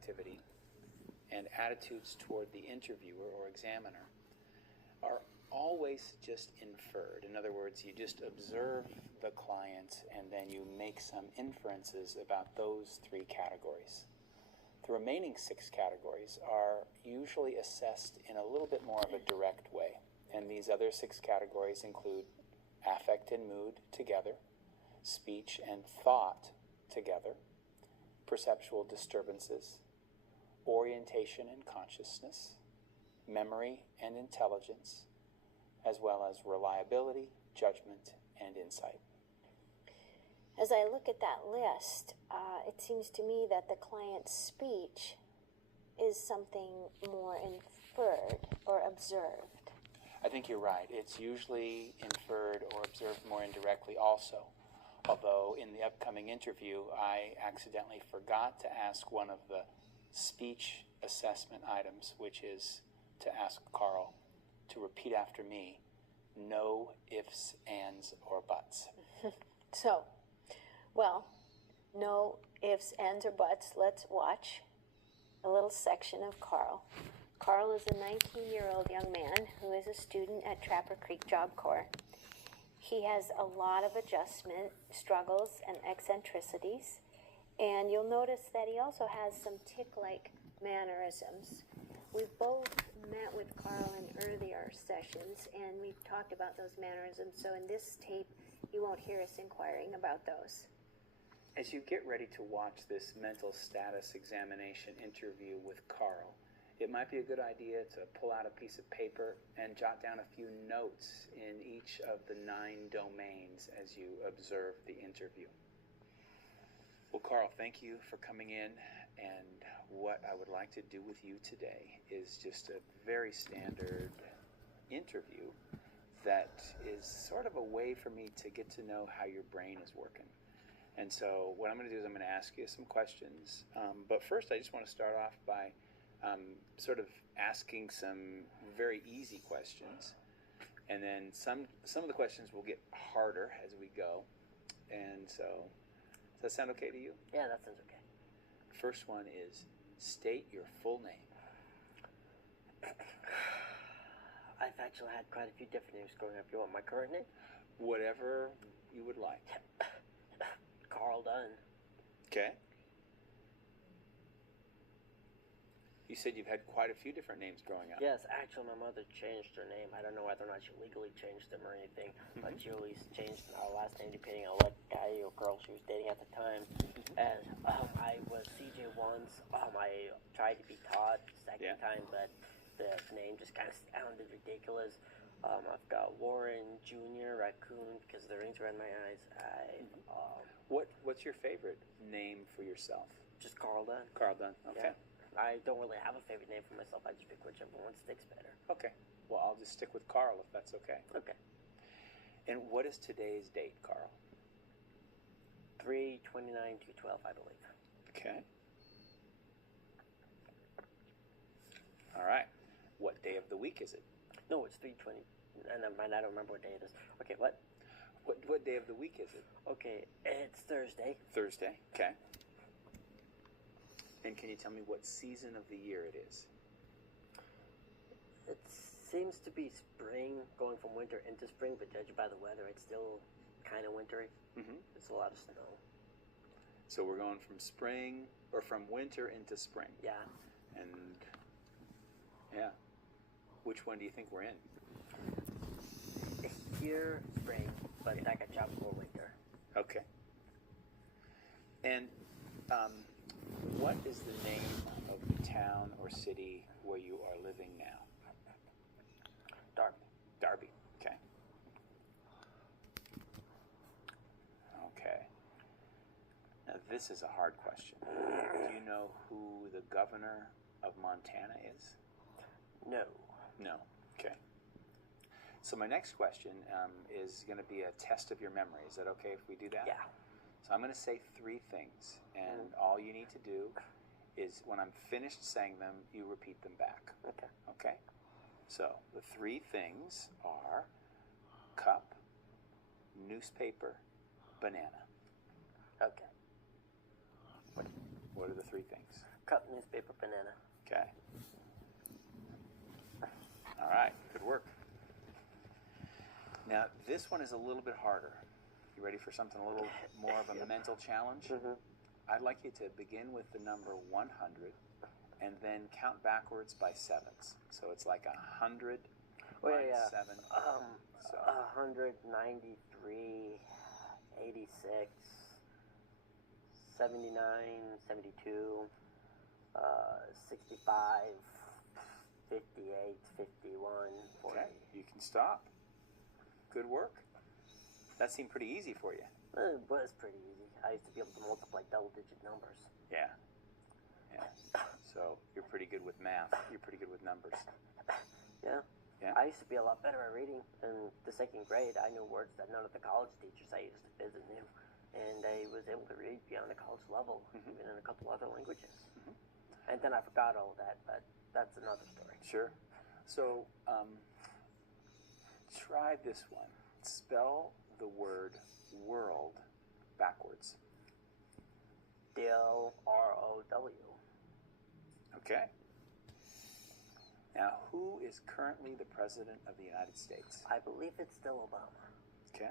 activity and attitudes toward the interviewer or examiner are always just inferred. In other words, you just observe the client and then you make some inferences about those 3 categories. The remaining 6 categories are usually assessed in a little bit more of a direct way. And these other 6 categories include affect and mood together, speech and thought together, perceptual disturbances, orientation and consciousness, memory and intelligence, as well as reliability, judgment, and insight. As I look at that list, it seems to me that the client's speech is something more inferred or observed. I think you're right. It's usually inferred or observed more indirectly also. Although in the upcoming interview, I accidentally forgot to ask one of the speech assessment items, which is to ask Carl to repeat after me, no ifs, ands, or buts. So, well, no ifs, ands, or buts. Let's watch a little section of Carl. Carl is a 19-year-old young man who is a student at Trapper Creek Job Corps. He has a lot of adjustment struggles and eccentricities, and you'll notice that he also has some tick-like mannerisms. We've both met with Carl in earlier sessions, and we've talked about those mannerisms, so in this tape, you won't hear us inquiring about those. As you get ready to watch this mental status examination interview with Carl, it might be a good idea to pull out a piece of paper and jot down a few notes in each of the 9 domains as you observe the interview. Well, Carl, thank you for coming in, and what I would like to do with you today is just a very standard interview that is sort of a way for me to get to know how your brain is working. And so what I'm going to do is I'm going to ask you some questions, but first I just want to start off by sort of asking some very easy questions, and then some of the questions will get harder as we go. And so, does that sound okay to you? Yeah, that sounds okay. First one is, state your full name. I've actually had quite a few different names growing up. You want my current name? Whatever you would like. Carl Dunn. Okay. You said you've had quite a few different names growing up. Yes, actually my mother changed her name. I don't know whether or not she legally changed them or anything, but she always changed our last name depending on what guy or girl she was dating at the time. And I was CJ once. I tried to be Todd second time, but the name just kind of sounded ridiculous. I've got Warren Jr., Raccoon, because the rings were in my eyes. What's your favorite name for yourself? Just Carl Dunn. Carl Dunn, okay. Yeah. I don't really have a favorite name for myself. I just pick whichever one sticks better. Okay. Well, I'll just stick with Carl if that's okay. Okay. And what is today's date, Carl? 3/29/12, I believe. Okay. All right. What day of the week is it? No, it's 3/20. Never mind, I don't remember what day it is. Okay, what? What day of the week is it? Okay, it's Thursday. Thursday, okay. And can you tell me what season of the year it is? It seems to be spring, going from winter into spring, but judging by the weather, it's still kind of wintry. Mm-hmm. There's a lot of snow. So we're going from spring, or from winter into spring. Yeah. And, yeah. Which one do you think we're in? Here, spring, but like a job for winter. Okay. And what is the name of the town or city where you are living now? Darby. Darby, okay. Okay. Now this is a hard question. Do you know who the governor of Montana is? No. No, okay. So my next question is going to be a test of your memory. Is that okay if we do that? Yeah. So I'm going to say 3 things, and all you need to do is, when I'm finished saying them, you repeat them back. Okay. Okay? So the 3 things are cup, newspaper, banana. Okay. What are the 3 things? Cut newspaper banana. Okay. All right, good work. Now, this one is a little bit harder. You ready for something a little more of a mental challenge? Mm-hmm. I'd like you to begin with the number 100 and then count backwards by sevens. So it's like 100 minus 7. So 193, 86, 79, 72, 65, 58, 51, 40. okay, you can stop. Good work. That seemed pretty easy for you. It was pretty easy. I used to be able to multiply double-digit numbers. Yeah. Yeah. So you're pretty good with math. You're pretty good with numbers. Yeah. Yeah. I used to be a lot better at reading. In the second grade, I knew words that none of the college teachers I used to visit knew. And I was able to read beyond the college level, even in a couple other languages. And then I forgot all that, but that's another story. Sure. So try this one. Spell the word world backwards. D-O-R-O-W. Okay. Now, who is currently the President of the United States? I believe it's still Obama. Okay.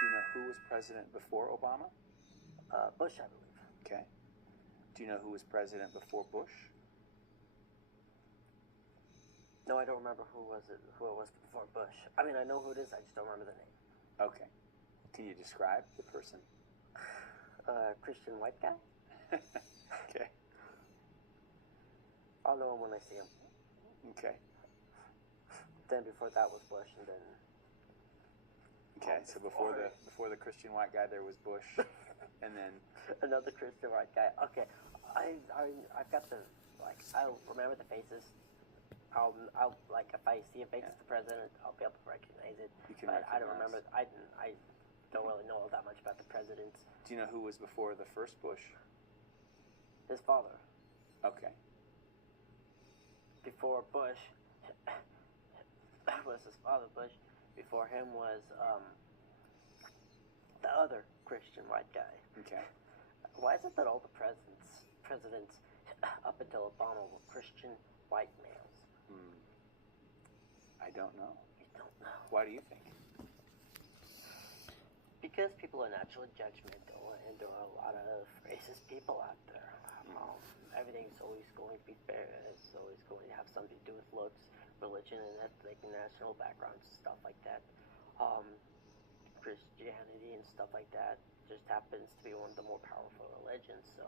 Do you know who was president before Obama? Bush, I believe. Okay. Do you know who was president before Bush? No, I don't remember who it was before Bush. I mean, I know who it is, I just don't remember the name. Okay. Can you describe the person? Christian white guy? Okay. I'll know him when I see him. Okay. Then before that was Bush, and then... Okay, so before the Christian white guy, there was Bush, and then... Another Christian white guy. Okay, I've got the, like, I'll remember the faces. I'll like, if I see a face of the president, I'll be able to recognize it. You can but I don't recognize. remember, I don't really know all that much about the presidents. Do you know who was before the first Bush? His father. Okay. Before Bush was his father. Bush. Before him was the other Christian white guy. Okay. Why is it that all the presidents up until Obama were Christian white males? I don't know. I don't know. Why do you think? Because people are naturally judgmental, and there are a lot of racist people out there. Everything's always going to be fair. It's always going to have something to do with looks, religion, and ethnic and national backgrounds, stuff like that. Christianity and stuff like that just happens to be one of the more powerful religions. So,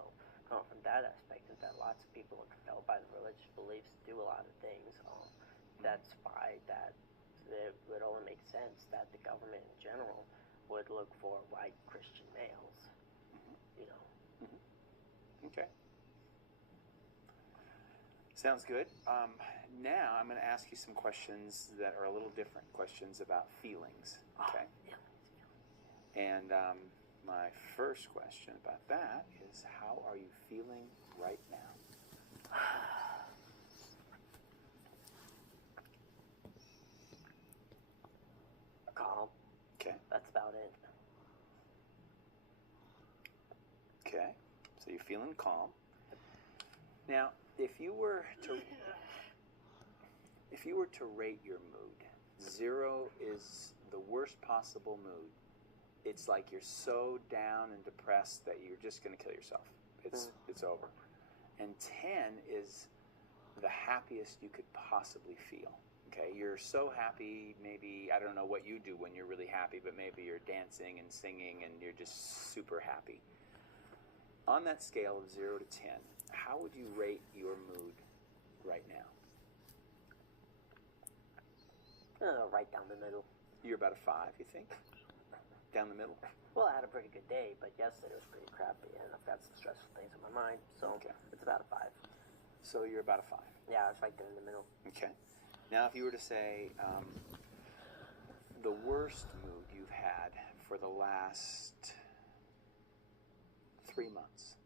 from that aspect, is that lots of people are compelled by the religious beliefs to do a lot of things. That's why that it would only make sense that the government in general would look for white Christian males. You know. Okay. Sounds good. Now I'm going to ask you some questions that are a little different. Questions about feelings. Okay. And my first question about that is, how are you feeling right now? Calm. Okay. That's about it. Okay. So you're feeling calm. Now, if you were to rate your mood, 0 is the worst possible mood. It's like you're so down and depressed that you're just going to kill yourself. It's over. And 10 is the happiest you could possibly feel. Okay, you're so happy, maybe, I don't know what you do when you're really happy, but maybe you're dancing and singing and you're just super happy. On that scale of 0 to 10, how would you rate your mood right now? Right down the middle. You're about a 5, you think? Down the middle? Well, I had a pretty good day, but yesterday was pretty crappy, and I've got some stressful things in my mind, so Okay. It's about a 5. So you're about a 5. Yeah, it's right there in the middle. Okay. Now, if you were to say the worst mood you've had for the last 3 months.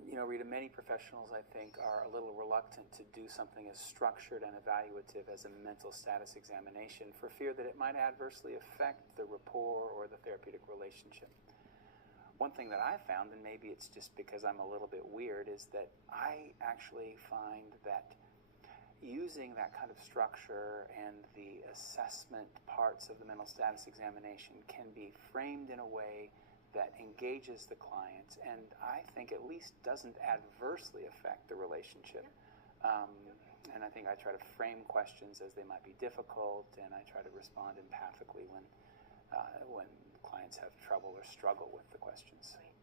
You know, Rita, many professionals, I think, are a little reluctant to do something as structured and evaluative as a mental status examination for fear that it might adversely affect the rapport or the therapeutic relationship. one thing that I've found, and maybe it's just because I'm a little bit weird, is that I actually find that using that kind of structure and the assessment parts of the mental status examination can be framed in a way that engages the client and I think at least doesn't adversely affect the relationship. And I think I try to frame questions as they might be difficult, and I try to respond empathically when clients have trouble or struggle with the questions. Right.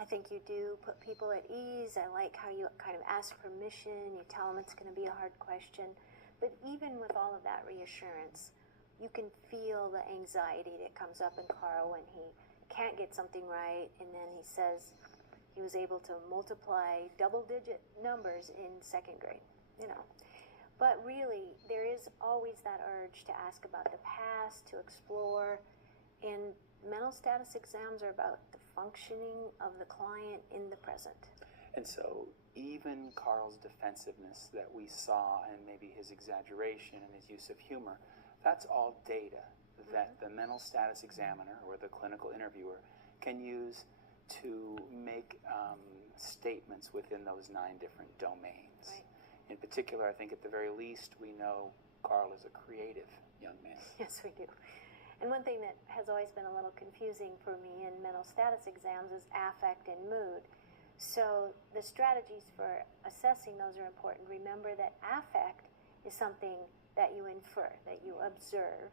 I think you do put people at ease. I like how you kind of ask permission. You tell them it's going to be a hard question. But even with all of that reassurance, you can feel the anxiety that comes up in Carl when he can't get something right, and then he says he was able to multiply double-digit numbers in second grade, you know. But really, there is always that urge to ask about the past, to explore, and mental status exams are about the functioning of the client in the present. And so even Carl's defensiveness that we saw, and maybe his exaggeration and his use of humor, that's all data that the mental status examiner or the clinical interviewer can use to make statements within those 9 different domains. Right. In particular, I think at the very least we know Carl is a creative young man. Yes, we do. And one thing that has always been a little confusing for me in mental status exams is affect and mood. So the strategies for assessing those are important. Remember that affect is something that you infer, that you observe,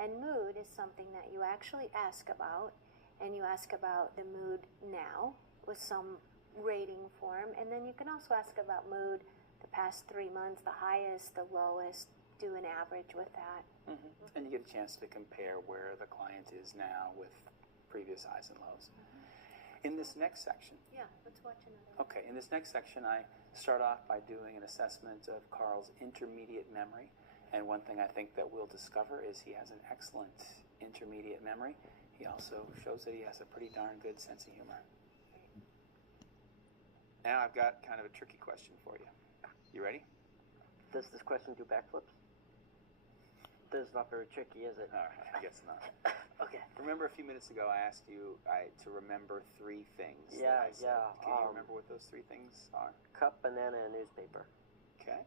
and mood is something that you actually ask about, and you ask about the mood now with some rating form, and then you can also ask about mood the past 3 months, the highest, the lowest, do an average with that. Mm-hmm. And you get a chance to compare where the client is now with previous highs and lows. In this next section, Yeah, let's watch another. okay, in this next section I start off by doing an assessment of Carl's intermediate memory. And one thing I think that we'll discover is he has an excellent intermediate memory. He also shows that he has a pretty darn good sense of humor. Now I've got kind of a tricky question for you. You ready? Does this question do backflips? This is not very tricky, is it? All right, I guess not. Okay. Remember a few minutes ago I asked you to remember 3 things. Yeah, that I said. yeah. Can you remember what those 3 things are? Cup, banana, and newspaper. Okay.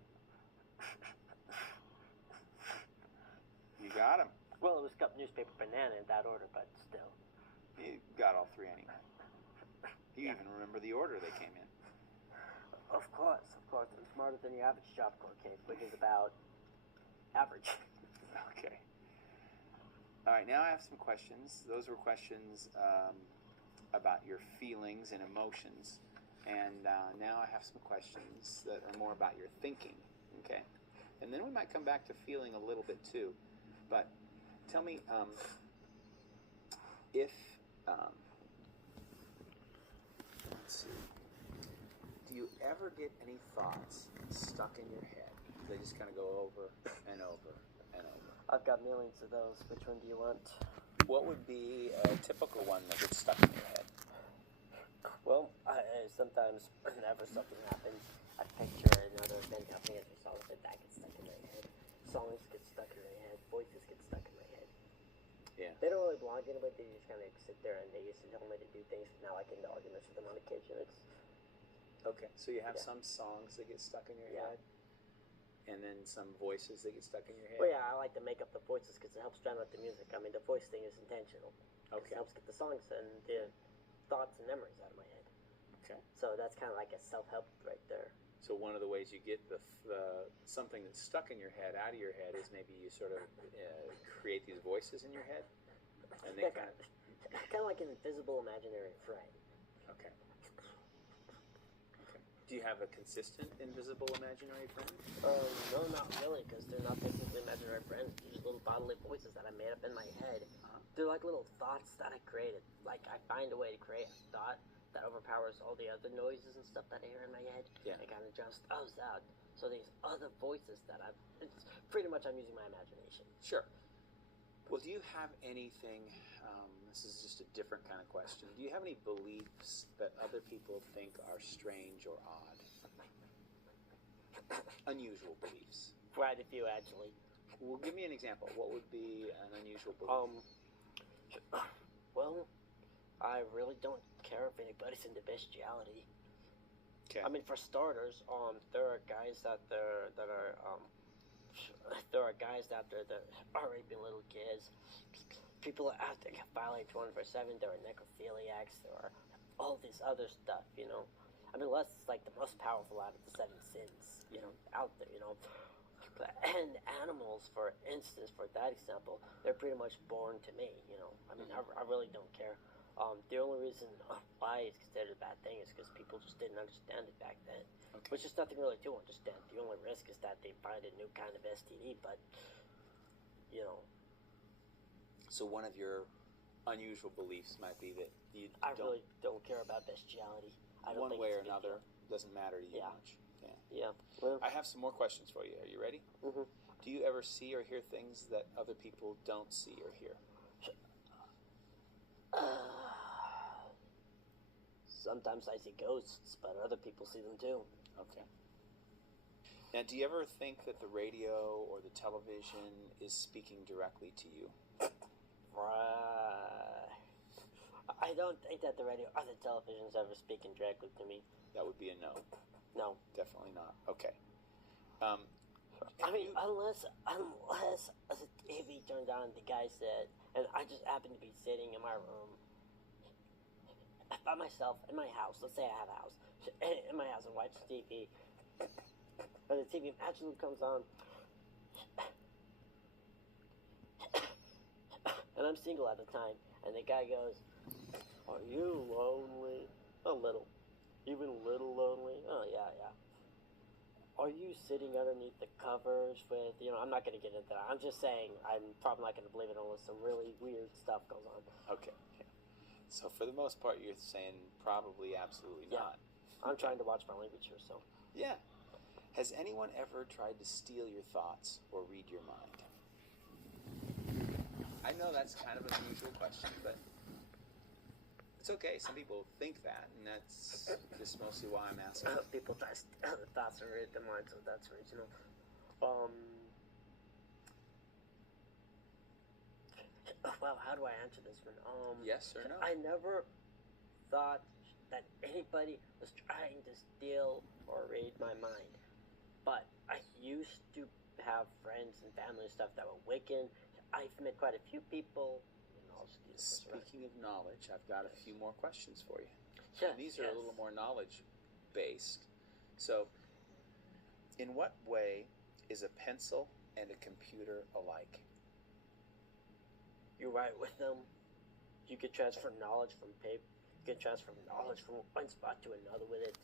You got them. Well, it was cup, newspaper, banana in that order, but still. You got all 3 anyway. You even remember the order they came in. Of course. I'm smarter than your average job corps case, which is about average. Okay. All right, now I have some questions. Those were questions about your feelings and emotions. And now I have some questions that are more about your thinking, okay? And then we might come back to feeling a little bit too. But tell me if, let's see, do you ever get any thoughts stuck in your head? They just kind of go over and over and over. I've got millions of those. Which one do you want? What would be a typical one that gets stuck in your head? Well, sometimes whenever something happens, I picture another thing happening as a result of it. That gets stuck in my head. Songs get stuck in my head. Voices get stuck in my head. Yeah. They don't really belong anywhere. They just kind of sit there and they used to tell me to do things. Now I get into arguments with them on occasion. It's Okay, so you have Yeah. some songs that get stuck in your Yeah. head, and then some voices that get stuck in your head. well, yeah, I like to make up the voices because it helps drown out the music. I mean, the voice thing is intentional. 'Cause Okay. It helps get the songs and the thoughts and memories out of my head. Okay. So that's kind of like a self-help right there. So one of the ways you get the something that's stuck in your head out of your head is maybe you sort of create these voices in your head, and they Yeah, kind of. kind of like an invisible imaginary friend. Okay. Okay. Do you have a consistent invisible imaginary friend? No, not really, because they're not technically imaginary friends. They're just little bodily voices that I made up in my head. Uh-huh. They're like little thoughts that I created. Like, I find a way to create a thought that overpowers all the other noises and stuff that I hear in my head. Yeah. I kind of just those out. So these other voices that it's pretty much I'm using my imagination. Sure. Well, do you have anything, this is just a different kind of question, do you have any beliefs that other people think are strange or odd? Unusual beliefs. Quite a few, actually. Well, give me an example. What would be an unusual belief? Well, I really don't care if anybody's into bestiality. Okay. I mean, for starters, there are guys out there that are are raping little kids. People are out there get violated 24/7. There are necrophiliacs. There are all this other stuff. I mean, lust is like the most powerful out of the seven sins. Out there. And animals, for instance, for that example, they're pretty much born to me. I mean, I really don't care. The only reason why it's considered a bad thing is because people just didn't understand it back then. Okay. Which is nothing really to understand. The only risk is that they find a new kind of STD, but, So one of your unusual beliefs might be that you I don't, really don't care about bestiality. I don't one think way it's or a big another, doesn't matter to you Yeah. much. Yeah. deal. Yeah. Well, I have some more questions for you. Are you ready? mhm. Do you ever see or hear things that other people don't see or hear? Sometimes I see ghosts, but other people see them too. Okay. Now, do you ever think that the radio or the television is speaking directly to you? Right. I don't think that the radio or the television's ever speaking directly to me. That would be a no. No. Definitely not. Okay. I mean, unless the TV turned on, the guy said, and I just happened to be sitting in my room by myself in my house. Let's say I have a house in my house and watch TV, and the TV magically comes on, and I'm single at the time, and the guy goes, "Are you lonely? A little, even a little lonely? Oh yeah, yeah. Are you sitting underneath the covers with, I'm not going to get into that. I'm just saying I'm probably not going to believe it unless some really weird stuff goes on. Okay. Yeah. So for the most part, you're saying probably absolutely Yeah. not. I'm trying to watch my language here, so. Yeah. Has anyone ever tried to steal your thoughts or read your mind? I know that's kind of an unusual question, but it's okay. Some people think that, and that's just mostly why I'm asking. People try the thoughts and read the mind, so that's original. Well, how do I answer this one? Yes or no? I never thought that anybody was trying to steal or read my mind. But I used to have friends and family and stuff that were Wiccan. I've met quite a few people. Speaking of knowledge, I've got a few more questions for you. Yes, And these are yes. a little more knowledge-based. So, in what way is a pencil and a computer alike? You write with them. You can transfer knowledge from paper. You can transfer knowledge from one spot to another with it.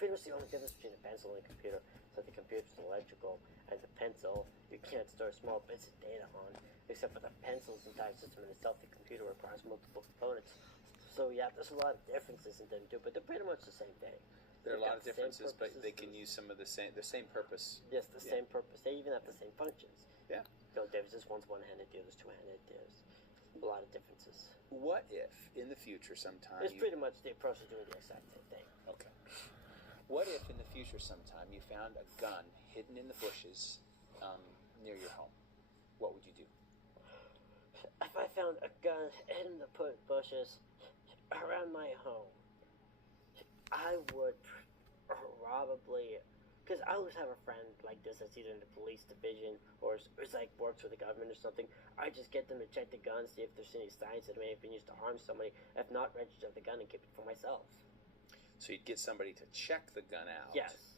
Pretty much the only difference between a pencil and a computer is that the computer is electrical, and the pencil you can't store small bits of data on. Except for the pencil's entire system in itself, the computer requires multiple components. So yeah, there's a lot of differences in them too, but they're pretty much the same thing. There are a They've lot got of the same differences, but they purposes. can use some of the same purpose. Yes, the Yeah. same purpose. They even have the same functions. Yeah. No differences. One's one-handed, the other's two-handed. There's a lot of differences. What if, in the future sometime, It's pretty much the approach to doing the exact same thing. Okay. What if, in the future sometime, you found a gun hidden in the bushes near your home? What would you do? If I found a gun in the bushes around my home, I would probably, because I always have a friend like this that's either in the police division or is like works for the government or something. I just get them to check the gun, see if there's any signs that it may have been used to harm somebody. If not, register the gun and keep it for myself. So you'd get somebody to check the gun out. Yes.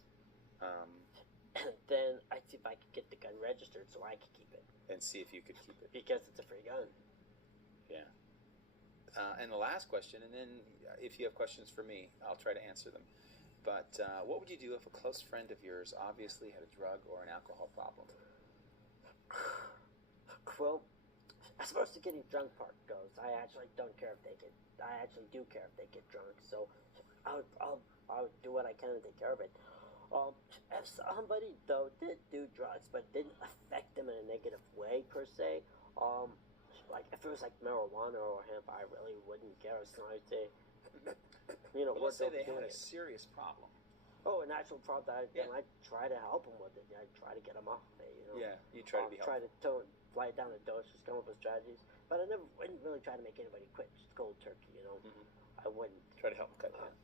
And then I'd see if I could get the gun registered so I could keep it. And see if you could keep it. Because it's a free gun. Yeah. And the last question, and then if you have questions for me, I'll try to answer them. But what would you do if a close friend of yours obviously had a drug or an alcohol problem? Well, as far as the getting drunk part goes, I actually don't care if they get. I actually do care if they get drunk. So I would do what I can to take care of it. If somebody though did do drugs but didn't affect them in a negative way per se, like if it was like marijuana or hemp, I really wouldn't care. As long as they, Well, let's say we're they had doing a it. serious problem. Oh, an actual problem, then Yeah. I'd try to help them with it. I'd try to get them off of it. Yeah, you try to be Try helpful. to light down the doses, come up with strategies. But I wouldn't really try to make anybody quit, just cold turkey, you know. I wouldn't. Try to help cut down.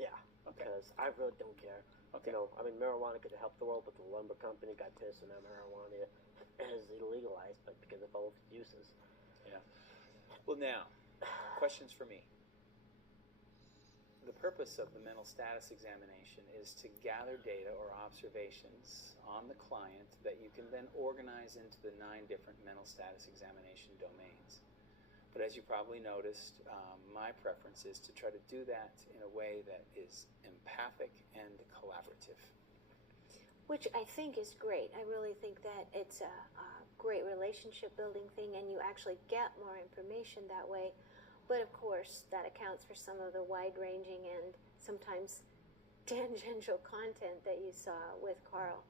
Yeah, because I really don't care. Okay. You know, I mean, marijuana could have helped the world, but the lumber company got pissed and now marijuana is illegalized, but because of both uses. Yeah. Well, now, questions for me. The purpose of the mental status examination is to gather data or observations on the client that you can then organize into the 9 different mental status examination domains. But as you probably noticed, my preference is to try to do that in a way that is empathic and collaborative. Which I think is great. I really think that it's a great relationship building thing, and you actually get more information that way. But of course, that accounts for some of the wide-ranging and sometimes tangential content that you saw with Carl.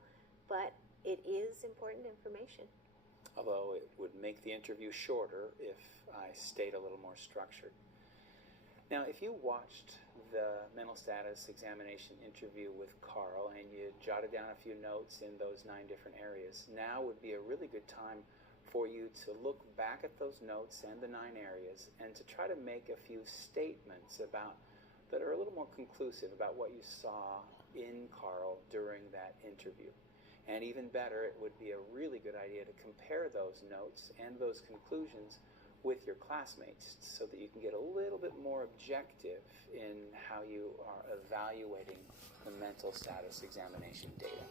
But it is important information. Although it would make the interview shorter if I stayed a little more structured. Now, if you watched the mental status examination interview with Carl and you jotted down a few notes in those 9 different areas, now would be a really good time for you to look back at those notes and the 9 areas and to try to make a few statements about that are a little more conclusive about what you saw in Carl during that interview. And even better, it would be a really good idea to compare those notes and those conclusions with your classmates so that you can get a little bit more objective in how you are evaluating the mental status examination data.